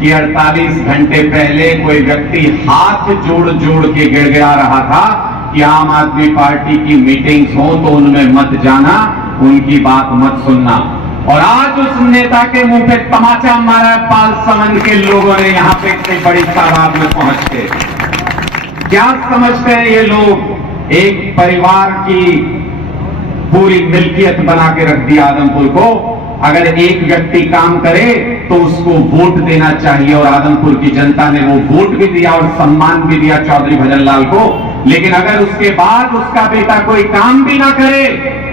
कि 48 घंटे पहले कोई व्यक्ति हाथ जोड़ जोड़ के गिड़गिड़ा रहा था कि आम आदमी पार्टी की मीटिंग्स हो तो उनमें मत जाना, उनकी बात मत सुनना। और आज उस नेता के मुंह पे तमाचा मारा पाल समन के लोगों ने यहां पे इतनी बड़ी तादाद में पहुंच के। क्या समझते हैं ये लोग? एक परिवार की पूरी मिल्कियत बना के रख दिया आदमपुर को। अगर एक व्यक्ति काम करे तो उसको वोट देना चाहिए, और आदमपुर की जनता ने वो वोट भी दिया और सम्मान भी दिया चौधरी भजनलाल को। लेकिन अगर उसके बाद उसका बेटा कोई काम भी ना करे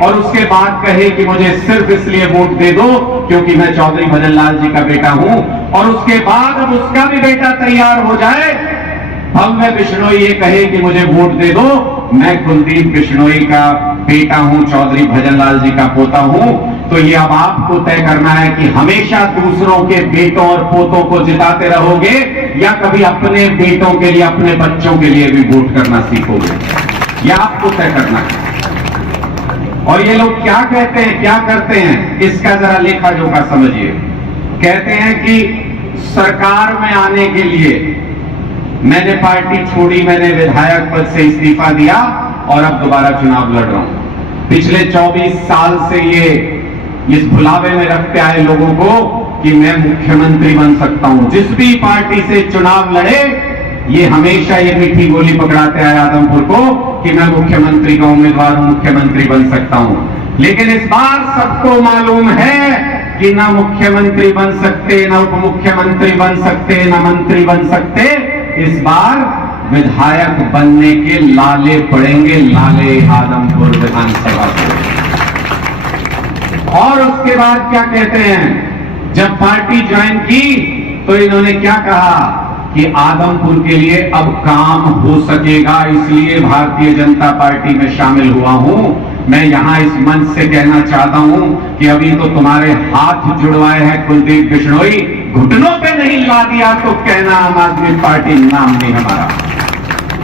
और उसके बाद कहे कि मुझे सिर्फ इसलिए वोट दे दो क्योंकि मैं चौधरी भजनलाल जी का बेटा हूं, और उसके बाद अब उसका भी बेटा तैयार हो जाए, भव्य बिश्नोई ये कहे कि मुझे वोट दे दो, मैं कुलदीप बिश्नोई का बेटा हूं, चौधरी भजनलाल जी का पोता हूं, तो ये अब आपको तय करना है कि हमेशा दूसरों के बेटों और पोतों को जिताते रहोगे या कभी अपने बेटों के लिए, अपने बच्चों के लिए भी वोट करना सीखोगे। यह आपको तय करना है। और ये लोग क्या कहते हैं, क्या करते हैं, इसका जरा लेखा जोखा समझिए। कहते हैं कि सरकार में आने के लिए मैंने पार्टी छोड़ी, मैंने विधायक पद से इस्तीफा दिया और अब दोबारा चुनाव लड़ रहा हूं। पिछले 24 साल से ये इस भुलावे में रखते आए लोगों को कि मैं मुख्यमंत्री बन सकता हूं। जिस भी पार्टी से चुनाव लड़े ये हमेशा ये मीठी गोली पकड़ाते आए आदमपुर को कि मैं मुख्यमंत्री का उम्मीदवार हूं, मुख्यमंत्री बन सकता हूं। लेकिन इस बार सबको मालूम है कि ना मुख्यमंत्री बन सकते, ना उप मुख्यमंत्री बन सकते, ना मंत्री बन सकते। इस बार विधायक बनने के लाले पड़ेंगे, लाले आदमपुर विधानसभा को। और उसके बाद क्या कहते हैं, जब पार्टी ज्वाइन की तो इन्होंने क्या कहा कि आदमपुर के लिए अब काम हो सकेगा, इसलिए भारतीय जनता पार्टी में शामिल हुआ हूं। मैं यहां इस मंच से कहना चाहता हूं कि अभी तो तुम्हारे हाथ जुड़वाए हैं कुलदीप बिश्नोई, घुटनों पे नहीं ला दिया तो कहना आम आदमी पार्टी नाम नहीं हमारा।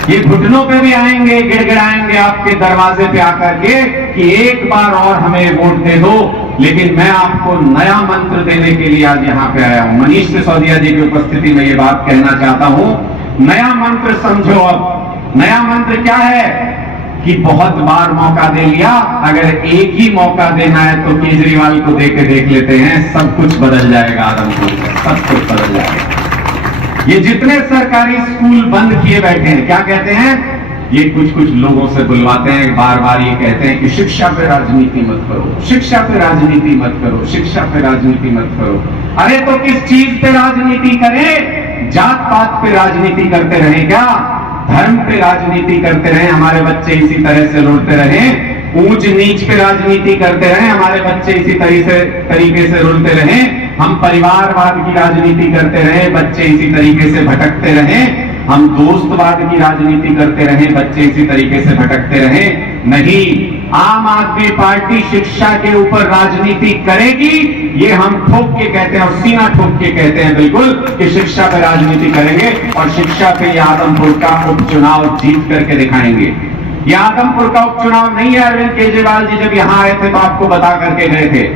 ये घुटनों पे भी आएंगे, गिड़गिड़ाएंगे आपके दरवाजे पे आकर के कि एक बार और हमें वोट दे दो। लेकिन मैं आपको नया मंत्र देने के लिए आज यहां पे आया हूं। मनीष सिसोदिया जी की उपस्थिति में ये बात कहना चाहता हूं। नया मंत्र समझो। अब नया मंत्र क्या है कि बहुत बार मौका दे लिया, अगर एक ही मौका देना है तो केजरीवाल को दे के देख लेते हैं, सब कुछ बदल जाएगा आदमपुर में, सब कुछ बदल जाएगा। ये जितने सरकारी स्कूल बंद किए बैठे हैं, क्या कहते हैं, ये कुछ कुछ लोगों से बुलवाते हैं, बार बार ये कहते हैं कि शिक्षा पे राजनीति मत करो, शिक्षा पे राजनीति मत करो, शिक्षा पे राजनीति मत करो। अरे तो किस चीज पे राजनीति करें? जात पात पे राजनीति करते रहे क्या? धर्म पे राजनीति करते रहे, हमारे बच्चे इसी तरह से लौटते रहे? ऊंच नीच पे राजनीति करते रहे, हमारे बच्चे इसी तरीके से रुलते रहे? हम परिवारवाद की राजनीति करते रहे, बच्चे इसी तरीके से भटकते रहे? हम दोस्तवाद की राजनीति करते रहे, बच्चे इसी तरीके से भटकते रहे? नहीं, आम आदमी पार्टी शिक्षा के ऊपर राजनीति करेगी, ये हम ठोक के कहते हैं और सीना ठोक के कहते हैं बिल्कुल कि शिक्षा पे राजनीति करेंगे और शिक्षा पे ये आदमपुर का उपचुनाव जीत करके दिखाएंगे। ये आदमपुर का उपचुनाव नहीं है। अरविंद केजरीवाल जी जब यहां आए थे तो आपको बता करके गए थे,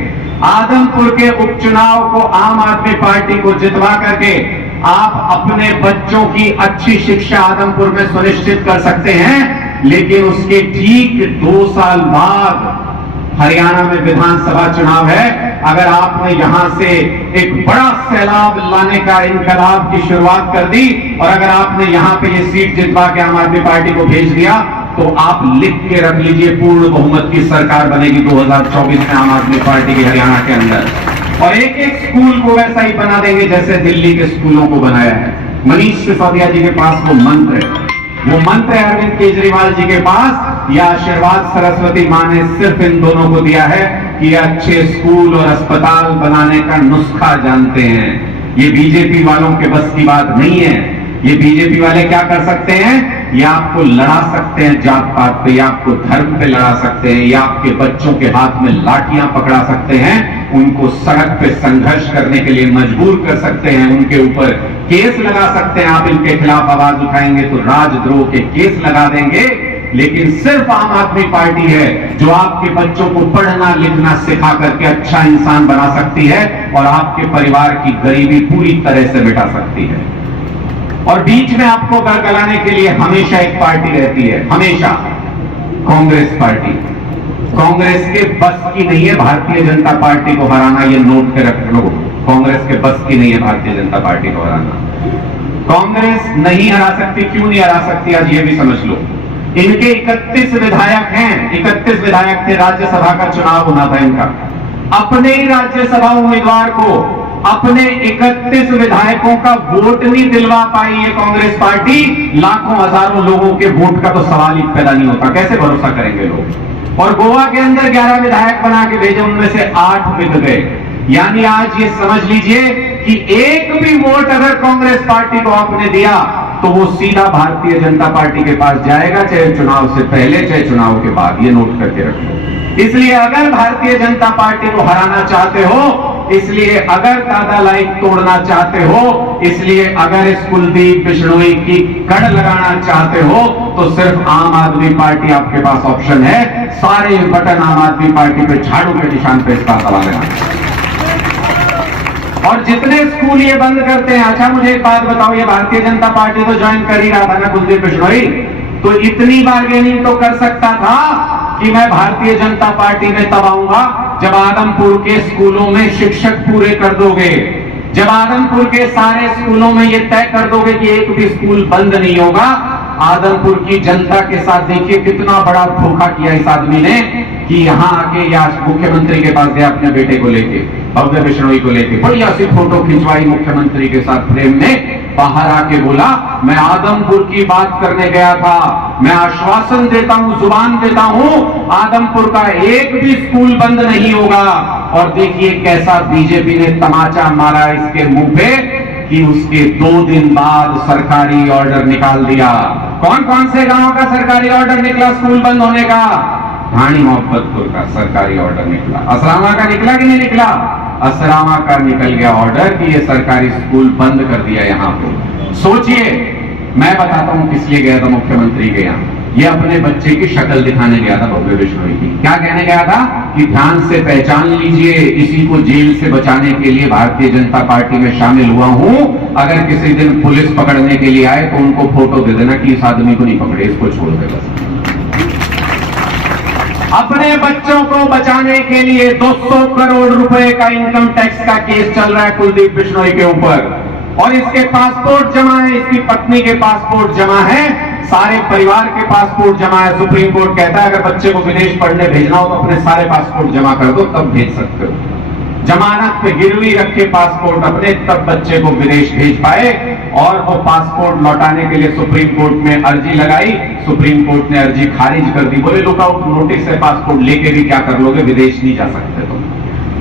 आदमपुर के उपचुनाव को आम आदमी पार्टी को जितवा करके आप अपने बच्चों की अच्छी शिक्षा आदमपुर में सुनिश्चित कर सकते हैं। लेकिन उसके ठीक 2 साल बाद हरियाणा में विधानसभा चुनाव है। अगर आपने यहां से एक बड़ा सैलाब लाने का इनकलाब की शुरुआत कर दी और अगर आपने यहां पे ये सीट जितवा के आम आदमी पार्टी को भेज दिया तो आप लिख के रख लीजिए, पूर्ण बहुमत की सरकार बनेगी 2024 में आम आदमी पार्टी की हरियाणा के अंदर। और एक एक स्कूल को वैसा ही बना देंगे जैसे दिल्ली के स्कूलों को बनाया है। मनीष सिसोदिया जी के पास वो मंत्र है, वो मंत्र है अरविंद केजरीवाल जी के पास, या आशीर्वाद सरस्वती मां ने सिर्फ इन दोनों को दिया है कि अच्छे स्कूल और अस्पताल बनाने का नुस्खा जानते हैं। ये बीजेपी वालों के बस की बात नहीं है। ये बीजेपी वाले क्या कर सकते हैं? ये आपको लड़ा सकते हैं जात पात पे, या आपको धर्म पे लड़ा सकते हैं, या आपके बच्चों के हाथ में लाठियां पकड़ा सकते हैं, उनको सड़क पे संघर्ष करने के लिए मजबूर कर सकते हैं, उनके ऊपर केस लगा सकते हैं। आप इनके खिलाफ आवाज उठाएंगे तो राजद्रोह के केस लगा देंगे। लेकिन सिर्फ आम आदमी पार्टी है जो आपके बच्चों को पढ़ना लिखना सिखा करके अच्छा इंसान बना सकती है और आपके परिवार की गरीबी पूरी तरह से मिटा सकती है। और बीच में आपको गलगलाने के लिए हमेशा एक पार्टी रहती है, हमेशा, कांग्रेस पार्टी। कांग्रेस के बस की नहीं है भारतीय जनता पार्टी को हराना, ये नोट के रख लो, कांग्रेस के बस की नहीं है भारतीय जनता पार्टी को हराना। कांग्रेस नहीं हरा सकती, क्यों नहीं हरा सकती आज ये भी समझ लो। इनके 31 विधायक हैं, 31 विधायक थे, राज्यसभा का चुनाव होना था इनका। अपने ही राज्यसभा उम्मीदवार को अपने 31 विधायकों का वोट नहीं दिलवा पाई ये कांग्रेस पार्टी। लाखों हजारों लोगों के वोट का तो सवाल ही पैदा नहीं होता, कैसे भरोसा करेंगे लोग। और गोवा के अंदर 11 विधायक बना के भेजे, उनमें से 8 बिक गए। यानी आज ये समझ लीजिए कि एक भी वोट अगर कांग्रेस पार्टी को आपने दिया तो वो सीधा भारतीय जनता पार्टी के पास जाएगा, चाहे चुनाव से पहले चाहे चुनाव के बाद, ये नोट करके रखो। इसलिए अगर भारतीय जनता पार्टी को हराना चाहते हो, इसलिए अगर दादा लाइक तोड़ना चाहते हो, इसलिए अगर इस कुलदीप बिश्नोई की कड़ लगाना चाहते हो, तो सिर्फ आम आदमी पार्टी आपके पास ऑप्शन है। सारे बटन आम आदमी पार्टी पे झाड़ू के निशान पे इसका दबा देना। और जितने स्कूल ये बंद करते हैं, अच्छा मुझे एक बात बताओ, ये भारतीय जनता पार्टी तो ज्वाइन कर ही रहा था ना कुलदीप बिश्नोई, तो इतनी बार्गेनिंग तो कर सकता था कि मैं भारतीय जनता पार्टी में तब आऊंगा जब आदमपुर के स्कूलों में शिक्षक पूरे कर दोगे, जब आदमपुर के सारे स्कूलों में ये तय कर दोगे कि एक भी स्कूल बंद नहीं होगा। आदमपुर की जनता के साथ देखिए कितना बड़ा धोखा किया इस आदमी ने कि यहां आके या मुख्यमंत्री के पास गया अपने बेटे को लेके, भव्य बिश्नोई को लेके, बढ़िया सी फोटो खिंचवाई मुख्यमंत्री के साथ फ्रेम में, बाहर आके बोला मैं आदमपुर की बात करने गया था, मैं आश्वासन देता हूं, जुबान देता हूं, आदमपुर का एक भी स्कूल बंद नहीं होगा। और देखिए कैसा बीजेपी ने तमाचा मारा इसके मुंह पे कि उसके 2 दिन बाद सरकारी ऑर्डर निकाल दिया। कौन कौन से गांव का सरकारी ऑर्डर निकला स्कूल बंद होने का? ढाणी मोहब्बतपुर का सरकारी ऑर्डर निकला। असरामा का निकला कि नहीं निकला? असरामा का निकल गया ऑर्डर कि ये सरकारी स्कूल बंद कर दिया यहां पे। सोचिए, मैं बताता हूं किस लिए गया था मुख्यमंत्री के यहां। ये अपने बच्चे की शक्ल दिखाने गया था भव्य बिश्नोई की। क्या कहने गया था कि ध्यान से पहचान लीजिए, इसी को जेल से बचाने के लिए भारतीय जनता पार्टी में शामिल हुआ हूं। अगर किसी दिन पुलिस पकड़ने के लिए आए तो उनको फोटो दे देना कि इस आदमी को नहीं पकड़े, इसको छोड़ दे बस। अपने बच्चों को बचाने के लिए 200 करोड़ रुपए का इनकम टैक्स का केस चल रहा है कुलदीप बिश्नोई के ऊपर, और इसके पासपोर्ट जमा है, इसकी पत्नी के पासपोर्ट जमा है, सारे परिवार के पासपोर्ट जमा है। सुप्रीम कोर्ट कहता है अगर बच्चे को विदेश पढ़ने भेजना हो तो अपने सारे पासपोर्ट जमा कर दो, तब भेज सकते हो। जमानत पे गिरवी रख के पासपोर्ट अपने, तब बच्चे को विदेश भेज पाए। और वो पासपोर्ट लौटाने के लिए सुप्रीम कोर्ट में अर्जी लगाई, सुप्रीम कोर्ट ने अर्जी खारिज कर दी, बोले लुकआउट नोटिस है, पासपोर्ट लेके भी क्या कर लोगे, विदेश नहीं जा सकते तुम।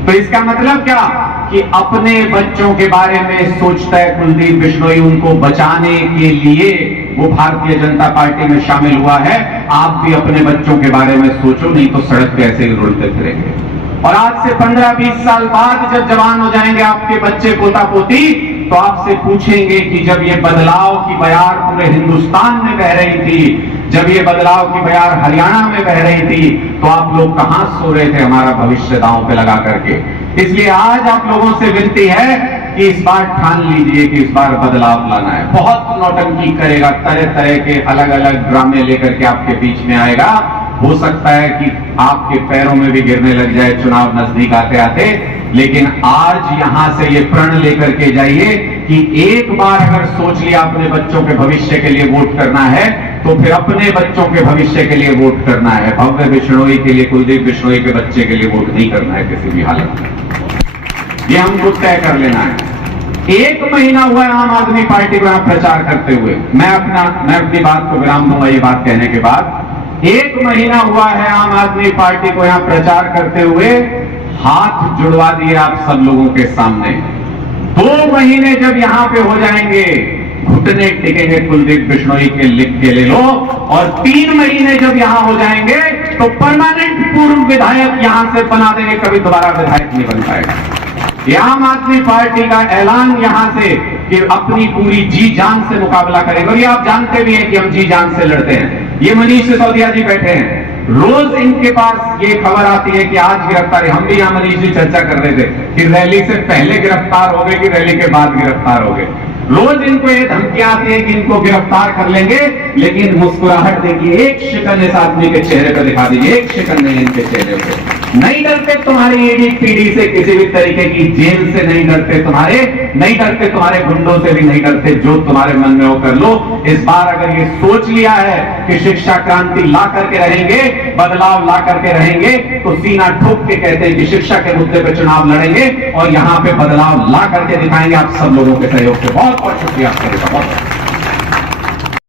तो इसका मतलब क्या कि अपने बच्चों के बारे में सोचता है कुलदीप बिश्नोई, उनको बचाने के लिए वो भारतीय जनता पार्टी में शामिल हुआ है। आप भी अपने बच्चों के बारे में सोचो, नहीं तो सड़क पे ऐसे ही रुलते फिरेंगे। और आज से 15-20 साल बाद जब जवान हो जाएंगे आपके बच्चे पोता पोती, तो आपसे पूछेंगे कि जब ये बदलाव की बयार पूरे हिंदुस्तान में बह रही थी, जब ये बदलाव की बयार हरियाणा में बह रही थी, तो आप लोग कहां सो रहे थे हमारा भविष्य दांव पे लगा करके। इसलिए आज आप लोगों से विनती है कि इस बार ठान लीजिए कि इस बार बदलाव लाना है। बहुत नौटंकी करेगा, तरह तरह के अलग अलग ड्रामे लेकर के आपके बीच में आएगा। हो सकता है कि आपके पैरों में भी गिरने लग जाए चुनाव नजदीक आते आते, लेकिन आज यहां से ये प्रण लेकर के जाइए कि एक बार अगर सोच लिया अपने बच्चों के भविष्य के लिए वोट करना है, तो फिर अपने बच्चों के भविष्य के लिए वोट करना है। भव्य बिश्नोई के लिए, कुलदीप बिश्नोई के बच्चे के लिए वोट नहीं करना है किसी भी हालत में। ये हमको तय कर लेना है। 1 महीना हुआ है आम आदमी पार्टी को यहां प्रचार करते हुए। मैं अपनी बात को विराम दूंगा ये बात कहने के बाद। 1 महीना हुआ है आम आदमी पार्टी को यहां प्रचार करते हुए, हाथ जुड़वा दिए आप सब लोगों के सामने। 2 महीने जब यहां पे हो जाएंगे, घुटने टिकेंगे कुलदीप बिश्नोई के, लिख के ले लो। और 3 महीने जब यहां हो जाएंगे तो परमानेंट पूर्व विधायक यहां से बना देंगे, कभी दोबारा विधायक नहीं बन पाएगा। ये आम आदमी पार्टी का ऐलान यहां से कि अपनी पूरी जी जान से मुकाबला करेंगे। और ये आप जानते भी हैं कि हम जी जान से लड़ते हैं। ये मनीष सिसोदिया जी बैठे हैं, रोज इनके पास ये खबर आती है कि आज गिरफ्तारी। हम भी यहां मनीष जी चर्चा कर रहे थे कि रैली से पहले गिरफ्तार हो गए कि रैली के बाद गिरफ्तार हो गए। रोज इनको ये धमकियां आती है कि इनको गिरफ्तार कर लेंगे, लेकिन मुस्कुराहट देखिए, एक शिकन इस आदमी के चेहरे पर दिखा दीजिए, एक शिकन नहीं इनके चेहरे पे। नहीं डरते तुम्हारी ईडी पीडी से, किसी भी तरीके की जेल से नहीं डरते तुम्हारे, नहीं डरते तुम्हारे गुंडों से भी नहीं डरते, जो तुम्हारे मन में हो कर लो। इस बार अगर ये सोच लिया है कि शिक्षा क्रांति ला करके रहेंगे, बदलाव ला करके रहेंगे, तो सीना ठोक के कहते हैं कि शिक्षा के मुद्दे पर चुनाव लड़ेंगे और यहां पे बदलाव ला करके दिखाएंगे। आप सब लोगों के सहयोग से बहुत बहुत शुक्रिया आप सभी का, बहुत